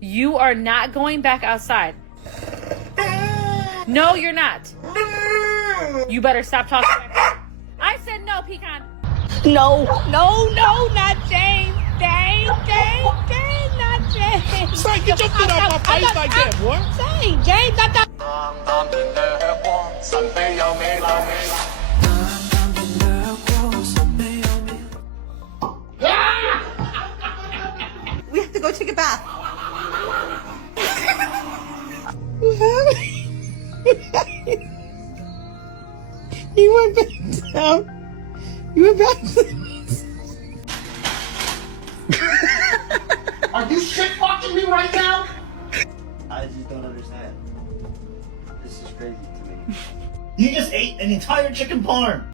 You are not going back outside. No, you're not. You better stop talking. I said no, Pecan. No, not James. Dang, not James. Son, get your foot off my face like that, boy. Dang, James, I thought. We have to go take a bath. You went back down. You went back down. Are you shit fucking me right now? I just don't understand. This is crazy to me. You just ate an entire chicken parm.